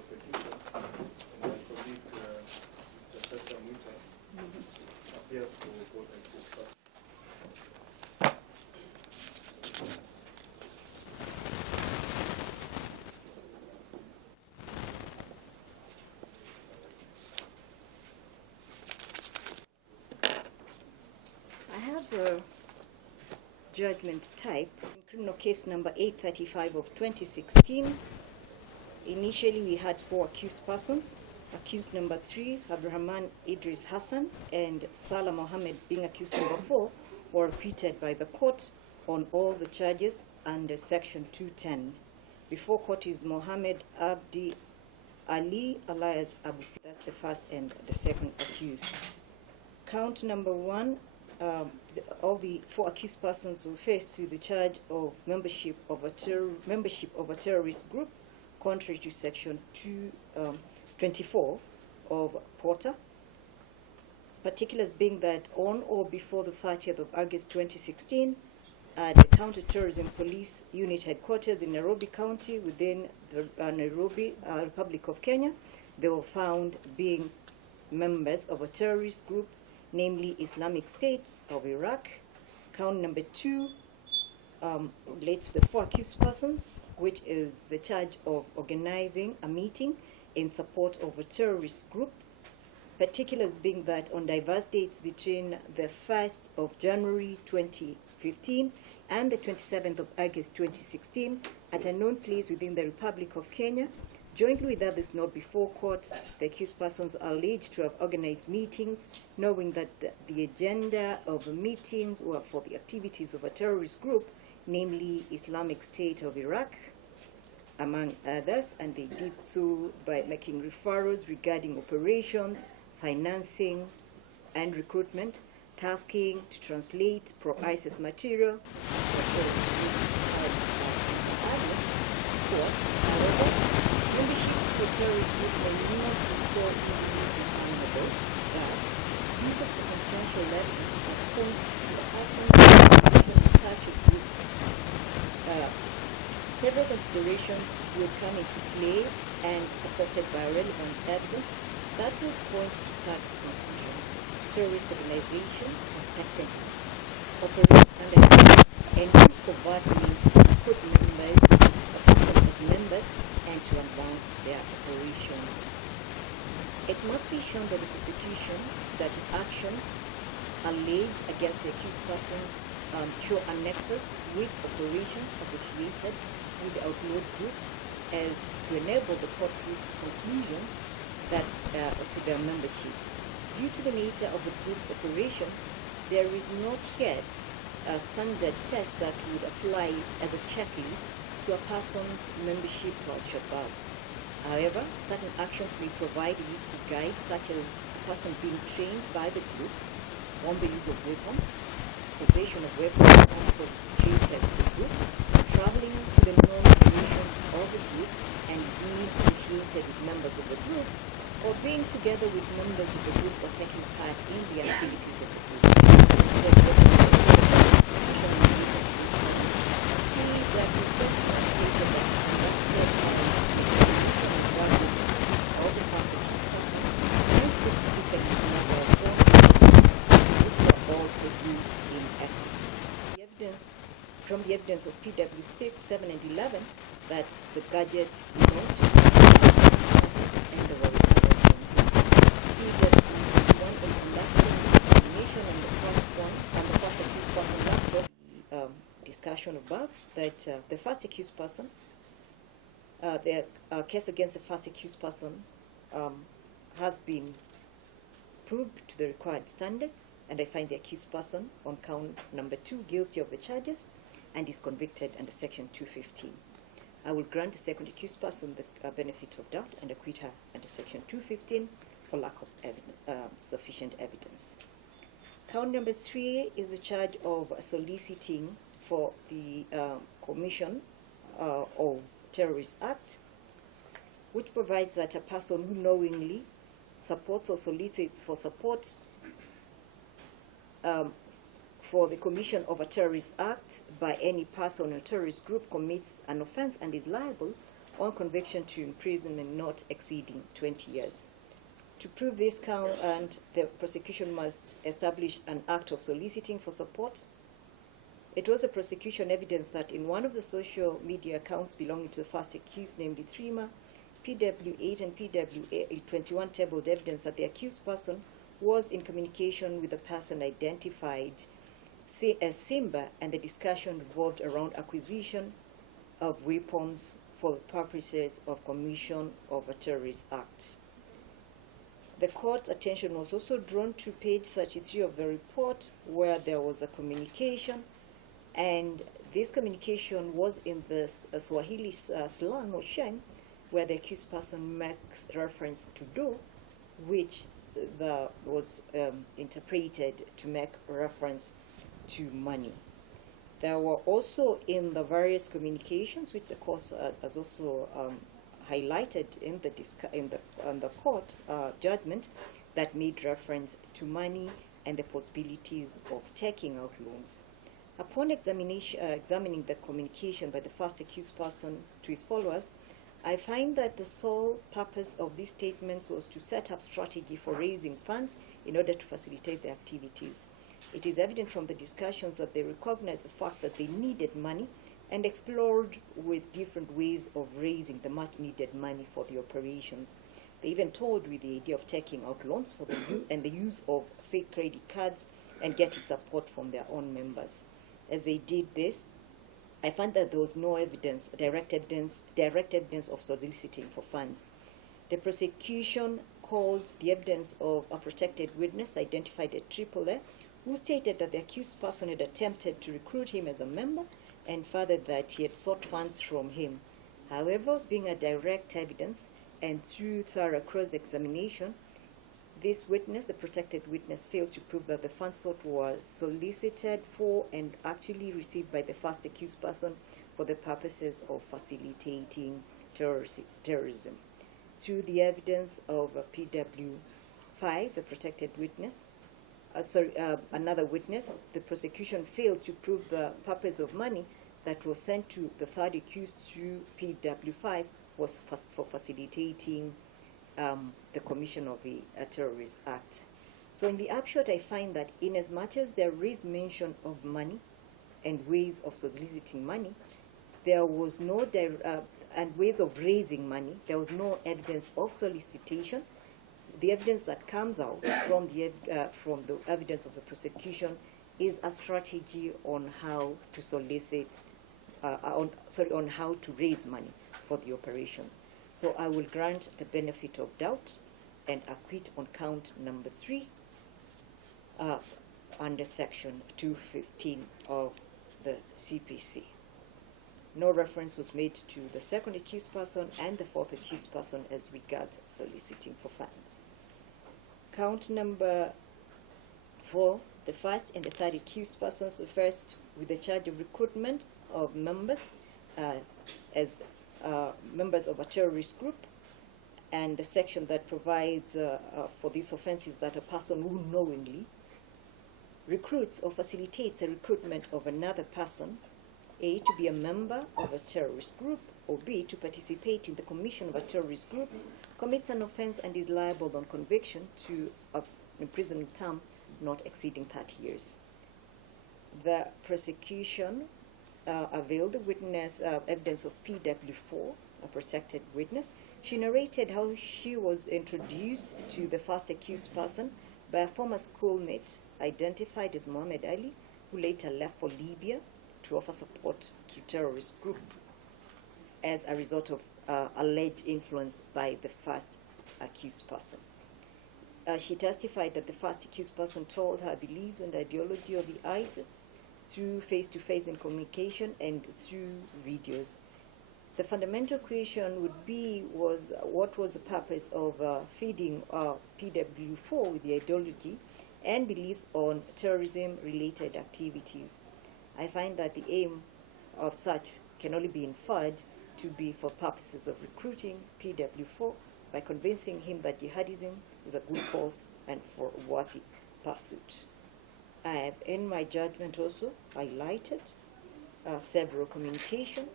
prosecutor, and my colleague, Mr. Chacha Mwita, appears to go and go first. I have a judgment typed in criminal case number 835 of 2016. Initially, we had 4 accused persons. Accused number 3, Abdurrahman Idris Hassan, and Salah Mohammed, being accused number 4, were acquitted by the court on all the charges under section 210. Before court is Mohammed Abdi Ali alias Abu. That's the first and the second accused. Count number 1, all the 4 accused persons were faced with the charge of membership of a terrorist group, contrary to section 224 of Porter. Particulars being that on or before the 30th of August 2016, at the Counter-Terrorism Police Unit Headquarters in Nairobi County within the Nairobi, Republic of Kenya, they were found being members of a terrorist group, namely Islamic State of Iraq. Count number 2 relates to the 4 accused persons, which is the charge of organizing a meeting in support of a terrorist group. Particulars being that on diverse dates between the 1st of January 2015 and the 27th of August 2016, at a known place within the Republic of Kenya, jointly with others not before court, the accused persons are alleged to have organized meetings, knowing that the agenda of the meetings were for the activities of a terrorist group, namely Islamic State of Iraq, among others, and they did so by making referrals regarding operations, financing, and recruitment, tasking to translate pro-ISIS material. Membership to a terrorist group may not be so easily determinable that use of circumstantial evidence that points to the person in such a group. Several considerations will come into play and supported by relevant evidence that will point to such a conclusion. Terrorist organization expected operate under and use covert means to put members, a person as members, and to advance their operations. It must be shown by the prosecution that the actions alleged against the accused persons show a nexus with operations associated with the outlawed group as to enable the court to reach a conclusion that to their membership. Due to the nature of the group's operations, there is not yet a standard test that would apply as a checklist to a person's membership to Al-Shabaab. However, certain actions may provide a useful guide, such as a person being trained by the group on the use of weapons, possession of weapons and articles associated with the group, traveling to the known operations of the group and being associated with members of the group, or being together with members of the group or taking part in the activities of the group. From the evidence of PW6, 7, and 11, that the gadgets belonged to and the were recovered from PW1 in conducting examination on the first one, and the first accused person laptop, discussion above, that the first accused person, the case against the first accused person has been proved to the required standards, and I find the accused person on count number 2 guilty of the charges and is convicted under section 215. I will grant the second accused person the benefit of doubt and acquit her under section 215 for lack of sufficient evidence. Count number 3 is a charge of soliciting for the commission of terrorist act, which provides that a person who knowingly supports or solicits for support for the commission of a terrorist act by any person or terrorist group commits an offense and is liable on conviction to imprisonment not exceeding 20 years. To prove this count, and the prosecution must establish an act of soliciting for support. It was the prosecution evidence that in one of the social media accounts belonging to the first accused, namely Trima, PW8 and PW21 tabled evidence that the accused person was in communication with a person identified as Simba, and the discussion revolved around acquisition of weapons for the purposes of commission of a terrorist act. The court's attention was also drawn to page 33 of the report, where there was a communication, and this communication was in the Swahili slang or sheng, where the accused person makes reference to do, which was interpreted to make reference to money. There were also in the various communications, which of course has also highlighted in the court judgment, that made reference to money and the possibilities of taking out loans. Upon examining the communication by the first accused person to his followers, I find that the sole purpose of these statements was to set up strategy for raising funds in order to facilitate their activities. It is evident from the discussions that they recognized the fact that they needed money and explored with different ways of raising the much needed money for the operations. They even told with the idea of taking out loans for and the use of fake credit cards and getting support from their own members. As they did this, I found that there was no evidence, direct evidence of soliciting for funds. The prosecution called the evidence of a protected witness identified at AAA, who stated that the accused person had attempted to recruit him as a member and further that he had sought funds from him. However, being a direct evidence and through thorough cross-examination, this witness, the protected witness, failed to prove that the funds sought were solicited for and actually received by the first accused person for the purposes of facilitating terrorism. Through the evidence of PW5, the protected witness, another witness, the prosecution failed to prove the purpose of money that was sent to the third accused through PW5 was for facilitating the commission of a terrorist act. So in the upshot, I find that inasmuch as there is mention of money and ways of soliciting money, there was no and ways of raising money, there was no evidence of solicitation. The evidence that comes out from the evidence of the prosecution is a strategy on how to solicit, on how to raise money for the operations. So I will grant the benefit of doubt and acquit on count number 3 under section 215 of the CPC. No reference was made to the second accused person and the fourth accused person as regards soliciting for funds. Count number 4, the first and the third accused persons, first with the charge of recruitment of members as members of a terrorist group, and the section that provides for these offenses that a person who knowingly recruits or facilitates a recruitment of another person, A, to be a member of a terrorist group, or B, to participate in the commission of a terrorist group, commits an offense and is liable on conviction to an imprisonment term not exceeding 30 years. The prosecution availed the witness evidence of PW4, a protected witness. She narrated how she was introduced to the first accused person by a former schoolmate identified as Mohammed Ali, who later left for Libya to offer support to terrorist group as a result of alleged influence by the first accused person. She testified that the first accused person told her beliefs and ideology of the ISIS through face-to-face in communication and through videos. The fundamental question would be what was the purpose of feeding PW4 with the ideology and beliefs on terrorism-related activities. I find that the aim of such can only be inferred to be for purposes of recruiting PW4 by convincing him that jihadism is a good cause and for worthy pursuit. I have, in my judgment, also highlighted several communications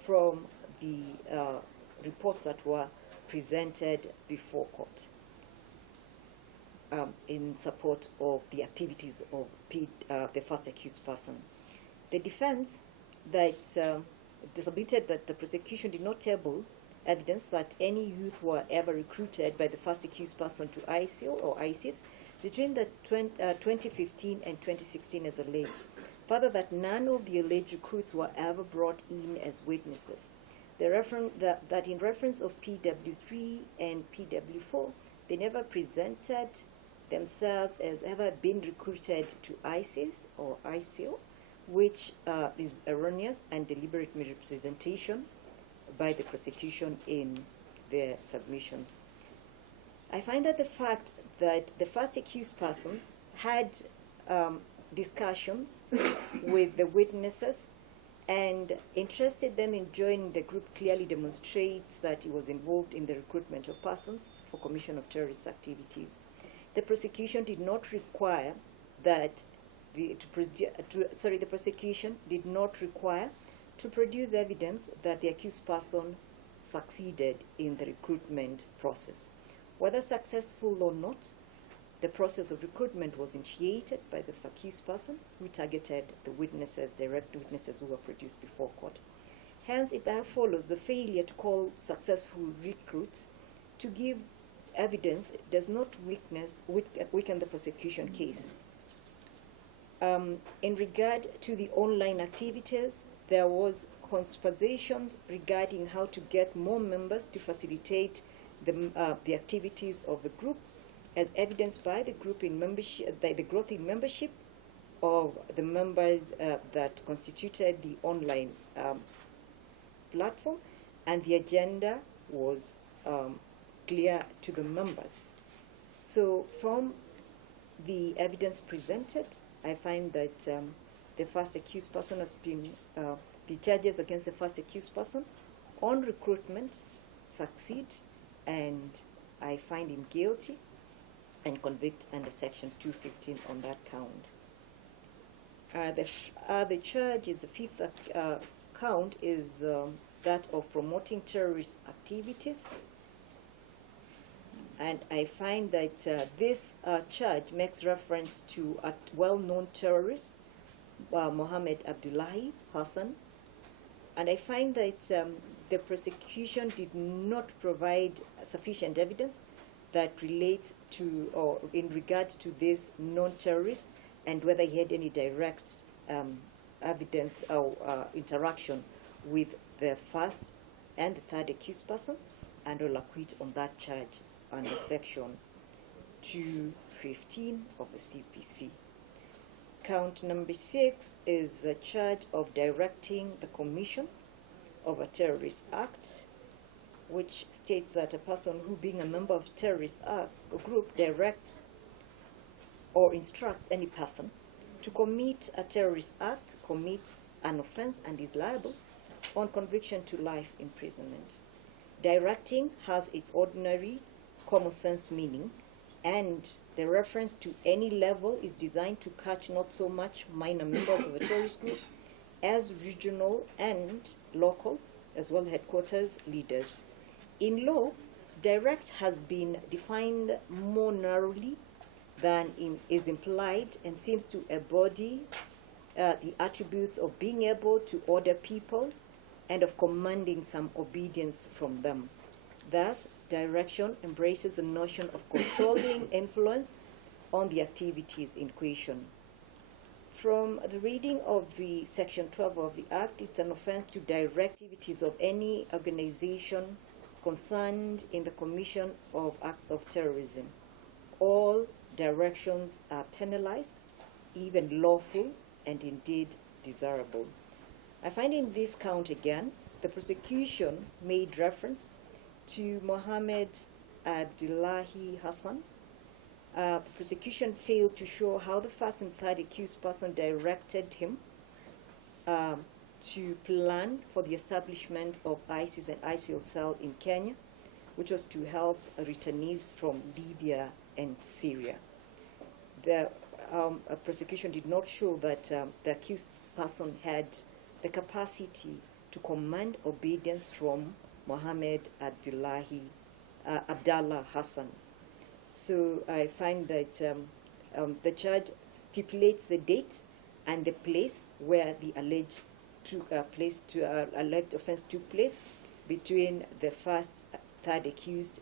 from the reports that were presented before court in support of the activities of the first accused person. The defense that submitted that the prosecution did not table evidence that any youth were ever recruited by the first accused person to ISIL or ISIS between the 2015 and 2016 as alleged. Further, that none of the alleged recruits were ever brought in as witnesses. That in reference of PW3 and PW4, they never presented themselves as ever been recruited to ISIS or ISIL, which is erroneous and deliberate misrepresentation by the prosecution in their submissions. I find that the fact that the first accused persons had discussions with the witnesses and interested them in joining the group clearly demonstrates that he was involved in the recruitment of persons for commission of terrorist activities. The prosecution did not require that the prosecution did not require to produce evidence that the accused person succeeded in the recruitment process. Whether successful or not, the process of recruitment was initiated by the accused person who targeted the witnesses, direct witnesses who were produced before court. Hence, it there follows the failure to call successful recruits to give evidence does not weaken the prosecution case. In regard to the online activities, there was conversations regarding how to get more members to facilitate the activities of the group, as evidenced by the group in membership, the growth in membership of the members that constituted the online platform, and the agenda was clear to the members. So from the evidence presented, I find that the first accused person has been, the charges against the first accused person on recruitment succeed, and I find him guilty and convict under section 215 on that count. The charge is the fifth count is that of promoting terrorist activities, and I find that this charge makes reference to a well-known terrorist, Mohammed Abdullahi Hassan, and I find that the prosecution did not provide sufficient evidence that relates to or in regard to this non-terrorist and whether he had any direct evidence or interaction with the first and the third accused person, and will acquit on that charge under section 215 of the CPC. Count number 6 is the charge of directing the commission of a terrorist act, which states that a person who, being a member of a terrorist group, directs or instructs any person to commit a terrorist act, commits an offense, and is liable on conviction to life imprisonment. Directing has its ordinary common sense meaning, and the reference to any level is designed to catch not so much minor members of a terrorist group as regional and local, as well headquarters leaders. In law, direct has been defined more narrowly than is implied and seems to embody the attributes of being able to order people and of commanding some obedience from them. Thus, direction embraces the notion of controlling influence on the activities in question. From the reading of the Section 12 of the Act, it's an offense to direct activities of any organization concerned in the commission of acts of terrorism. All directions are penalized, even lawful, and indeed desirable. I find in this count again, the prosecution made reference to Mohammed Abdullahi Hassan. The prosecution failed to show how the first and third accused person directed him to plan for the establishment of ISIS and ISIL cell in Kenya, which was to help returnees from Libya and Syria. The prosecution did not show that the accused person had the capacity to to command obedience from Mohammed Abdallah Hassan. So I find that the charge stipulates the date and the place where the alleged offense took place between the third accused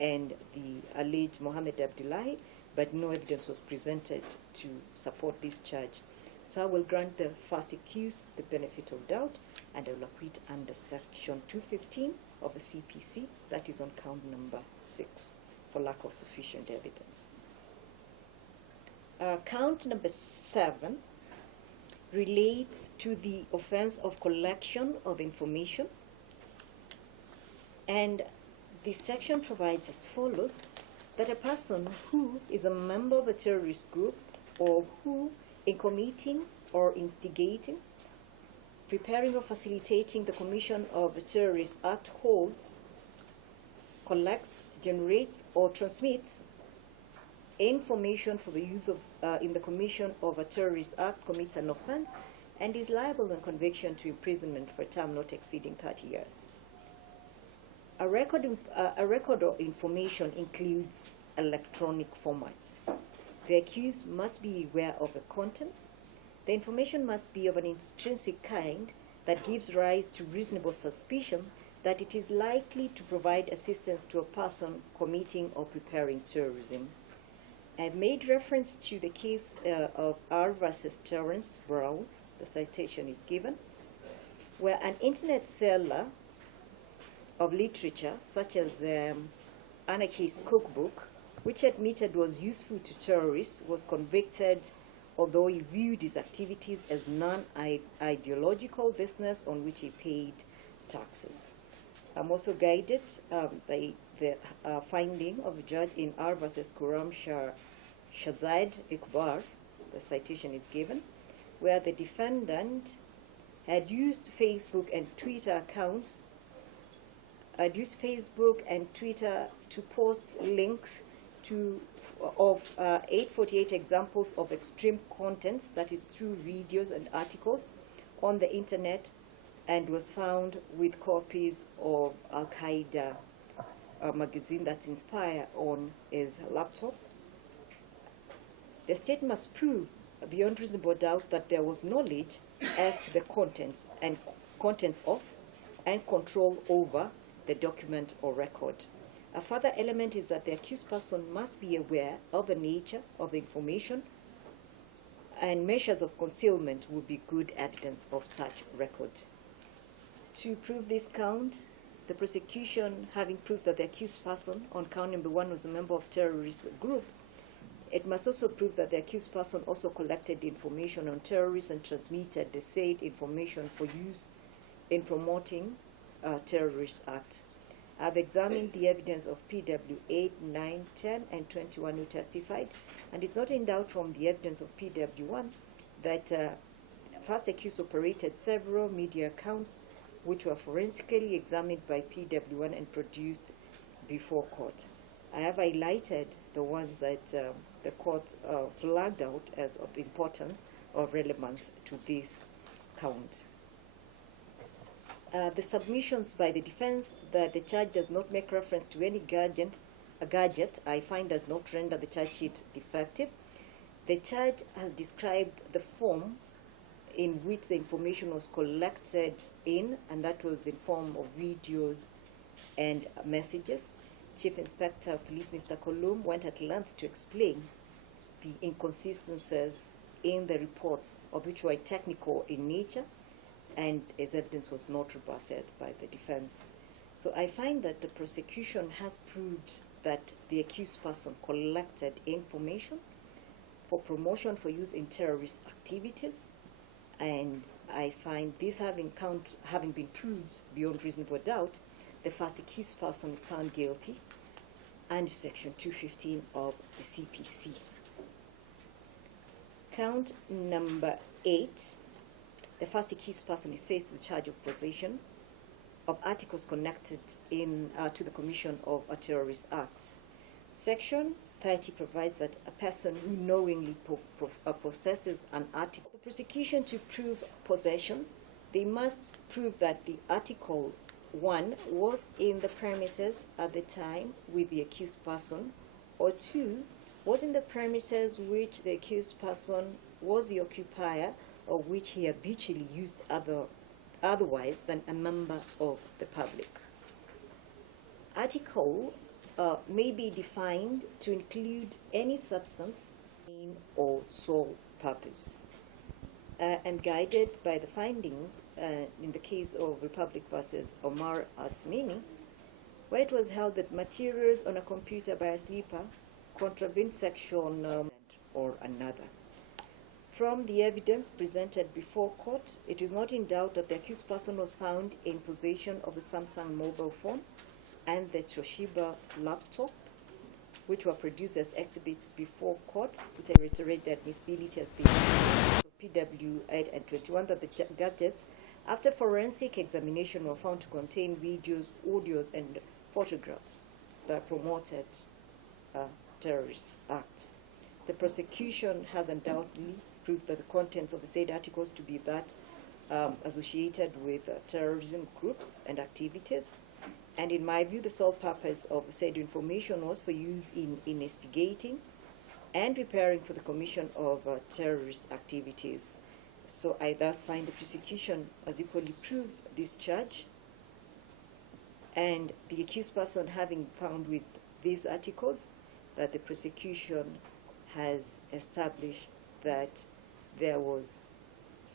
and the alleged Mohammed Abdullahi, but no evidence was presented to support this charge. So I will grant the first accused the benefit of doubt, and I will acquit under section 215 of the CPC, that is on count number 6, for lack of sufficient evidence. Count number 7 relates to the offense of collection of information, and this section provides as follows: that a person who is a member of a terrorist group, or who, in committing or instigating, preparing or facilitating the commission of a terrorist act, holds, collects, generates, or transmits information for the use of in the commission of a terrorist act, commits an offense, and is liable on conviction to imprisonment for a term not exceeding 30 years. A record of information includes electronic formats. The accused must be aware of the contents. The information must be of an intrinsic kind that gives rise to reasonable suspicion that it is likely to provide assistance to a person committing or preparing terrorism. I've made reference to the case of R versus Terence Brown, the citation is given, where an internet seller of literature, such as the Anarchist Cookbook, which admitted was useful to terrorists, was convicted, although he viewed his activities as non-ideological business on which he paid taxes. I'm also guided by the finding of the judge in R versus Kuram Shahzad Iqbar, the citation is given, where the defendant had used Facebook and Twitter accounts, to post links of 848 examples of extreme contents, that is through videos and articles, on the internet, and was found with copies of Al-Qaeda magazine that's inspired on his laptop. The state must prove beyond reasonable doubt that there was knowledge as to the contents of and control over the document or record. A further element is that the accused person must be aware of the nature of the information, and measures of concealment would be good evidence of such record. To prove this count, the prosecution, having proved that the accused person on count number 1 was a member of terrorist group, it must also prove that the accused person also collected information on terrorists and transmitted the said information for use in promoting a terrorist act. I've examined the evidence of PW 8, 9, 10, and 21 who testified, and it's not in doubt from the evidence of PW 1 that first accused operated several media accounts which were forensically examined by PW 1 and produced before court. I have highlighted the ones that the court flagged out as of importance or relevance to this count. The submissions by the defense that the charge does not make reference to any gadget, I find does not render the charge sheet defective. The charge has described the form in which the information was collected in, and that was in form of videos and messages. Chief Inspector of Police Mr. Kolum went at length to explain the inconsistencies in the reports, of which were technical in nature, and his evidence was not rebutted by the defense. So I find that the prosecution has proved that the accused person collected information for promotion for use in terrorist activities, and I find this having been proved beyond reasonable doubt, the first accused person is found guilty under Section 215 of the CPC. Count number 8, the first accused person is faced with the charge of possession of articles connected to the commission of a terrorist act. Section 30 provides that a person who knowingly possesses an article, the prosecution to prove possession, they must prove that the article 1 was in the premises at the time with the accused person, or 2 was in the premises which the accused person was the occupier, or which he habitually used otherwise than a member of the public. Article may be defined to include any substance, main or sole purpose. And guided by the findings in the case of Republic versus Omar Atmini, where it was held that materials on a computer by a sleeper contravene section or another. From the evidence presented before court, it is not in doubt that the accused person was found in possession of the Samsung mobile phone and the Toshiba laptop, which were produced as exhibits before court, which I reiterate that admissibility has been PW 8 and 21, that the gadgets, after forensic examination, were found to contain videos, audios, and photographs that promoted terrorist acts. The prosecution has undoubtedly proved that the contents of the said articles to be that associated with terrorism groups and activities. And in my view, the sole purpose of said information was for use in investigating and preparing for the commission of terrorist activities. So I thus find the prosecution has equally proved this charge, and the accused person having found with these articles that the prosecution has established that there was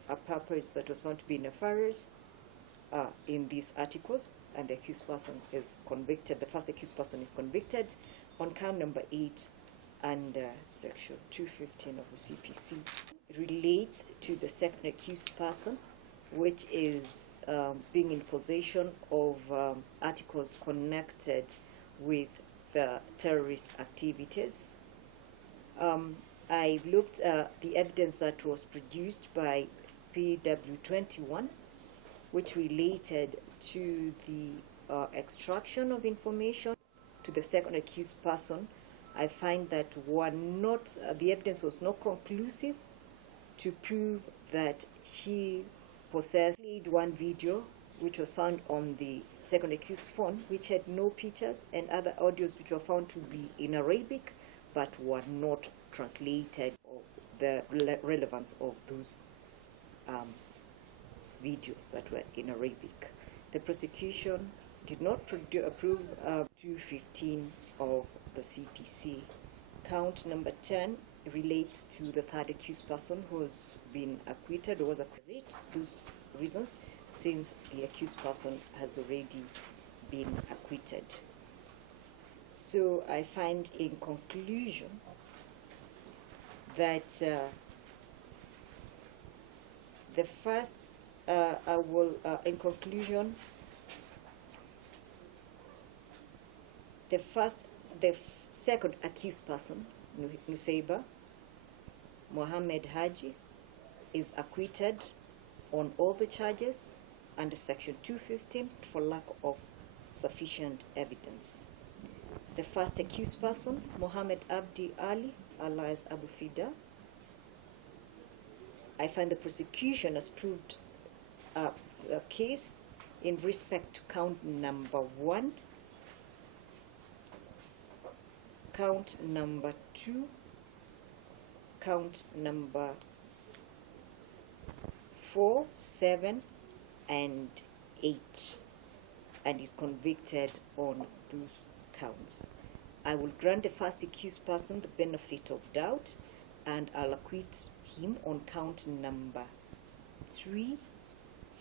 a purpose that was found to be nefarious in these articles, and the accused person is convicted. The first accused person is convicted on count number 8 under section 215 of the CPC. It relates to the second accused person, which is being in possession of articles connected with the terrorist activities. I looked at the evidence that was produced by PW21, which related to the extraction of information to the second accused person. I find that the evidence was not conclusive to prove that she possessed one video, which was found on the second accused phone, which had no pictures, and other audios which were found to be in Arabic, but were not translated, or the relevance of those videos that were in Arabic. The prosecution did not approve 215 of the CPC. Count number 10 relates to the third accused person who has been acquitted or was acquitted. Those reasons, since the accused person has already been acquitted. So I find in conclusion that the first, the second accused person, Nuseiba Mohammed Haji, is acquitted on all the charges under section 215 for lack of sufficient evidence. The first accused person, Mohammed Abdi Ali, alias Abu Fida, I find the prosecution has proved a case in respect to count number 1, count number 2, count number 4, 7, and 8, and is convicted on those counts. I will grant the first accused person the benefit of doubt, and I'll acquit him on count number 3,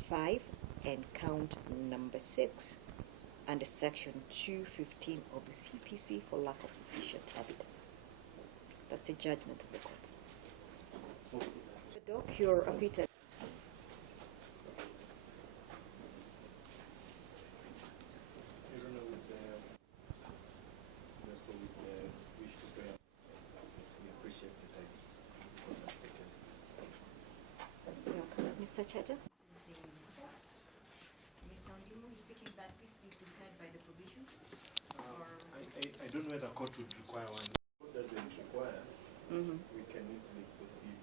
5, and count number 6 under section 215 of the CPC for lack of sufficient evidence. That's a judgment of the court. The doc, you're acquitted. Mr. Chaja? Mr. Ondimu, you're seeking that this be prepared by the provision? I don't know whether the court would require one. Court doesn't require. We can easily proceed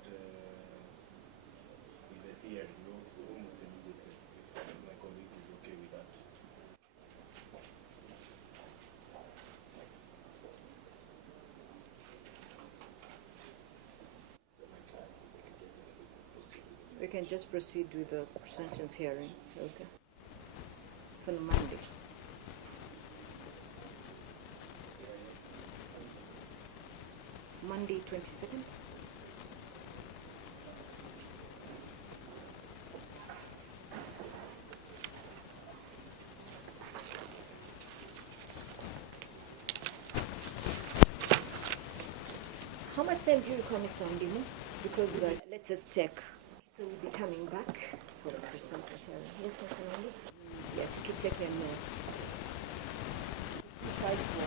with the hearing almost immediately. can just proceed with the sentence hearing. Okay. It's on Monday. Monday, 22nd. How much time do you require, Mr. Ndimu? Because let us check. So we'll be coming back for the sentence hearing. Yes, Mr. Ndimu? Yeah, keep checking more. 254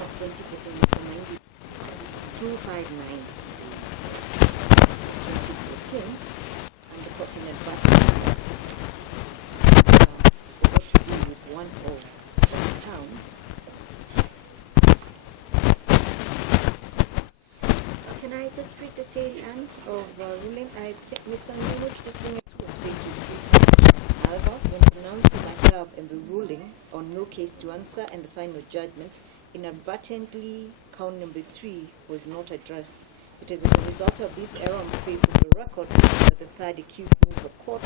of 2014 from 259 2014, and the court in advance what to do with one of £1. Can I just read the tail end of ruling? I think Mr. Newwood just bring it to a space to read. However, when pronouncing myself in the ruling on no case to answer and the final judgment, inadvertently count number 3 was not addressed. It is as a result of this error on the face of the record that the third accused moved the court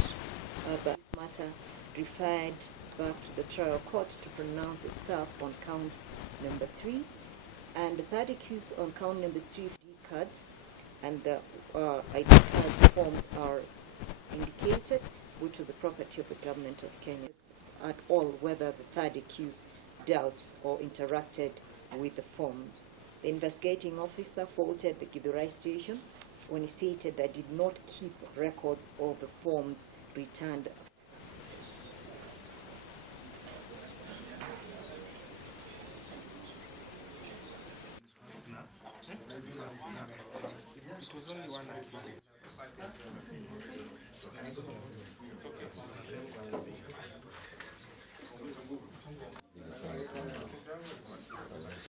but this matter referred back to the trial court to pronounce itself on count number 3, and the third accused on count number 3 ID cards, and the ID cards forms are indicated, which was the property of the government of Kenya. At all whether the third accused dealt or interacted with the forms. The investigating officer faulted the Githurai station when he stated that did not keep records of the forms returned. It was only one accused. It's okay.